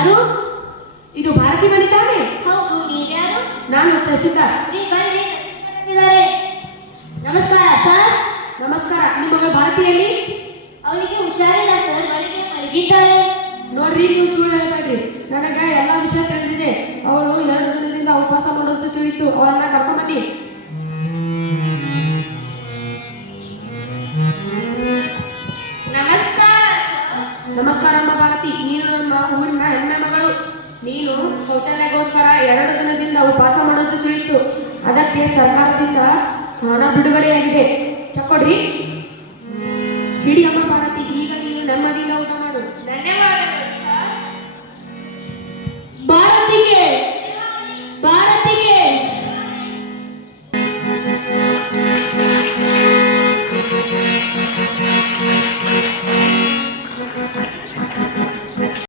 ಯಾರು? ಇದು ಭಾರತಿ ಮನೆ ತಾನೆ? ಹೌದು, ನೀವ್ಯಾರು? ನಾನು ತಹಸೀಲ್ದಾರ್. ಬನ್ನಿ, ಬಂದಿದ್ದಾರೆ. ನಮಸ್ಕಾರ ಸರ್. ನಮಸ್ಕಾರ. ನಿಮ್ಮ ಮಗಳು ಭಾರತಿಯಲ್ಲಿ? ಅವಳಿಗೆ ಹುಷಾರಿಲ್ಲ ಸರ್, ಒಳಗೆ ಮಲಗಿದ್ದಾಳೆ. ನೋಡ್ರಿ, ನೀವು ಸುಳ್ಳು ಹೇಳ್ಬೇಡ್ರಿ. ನನಗೆ ಎಲ್ಲ ವಿಷಯ ತಿಳಿದಿದೆ. ಅವಳು 2 ದಿನದಿಂದ ಉಪವಾಸ ಮಾಡೋದು ತಿಳಿತು. ಅವಳನ್ನ ಕರ್ಕೊಂಡ್ ಬನ್ನಿ. ನಮಸ್ಕಾರ ಸರ್. ನಮಸ್ಕಾರ ಅಮ್ಮ ಭಾರತಿ. ನೀನು ನಮ್ಮ ಊರಿನ ಹೆಮ್ಮೆ ಮಗಳು. ನೀನು ಶೌಚಾಲಯಕ್ಕೋಸ್ಕರ 2 ದಿನದಿಂದ ಉಪವಾಸ ಮಾಡೋದು ತಿಳಿತು. ಅದಕ್ಕೆ ಸರ್ಕಾರದಿಂದ ಹಣ ಬಿಡುಗಡೆಯಾಗಿದೆ. ಚಕ್ಕೊಡ್ರಿ. ಹಿಡಿ ಅಮ್ಮ ಭಾರತಿ. ಈಗ ನೀನು ನೆಮ್ಮದಿಯಿಂದ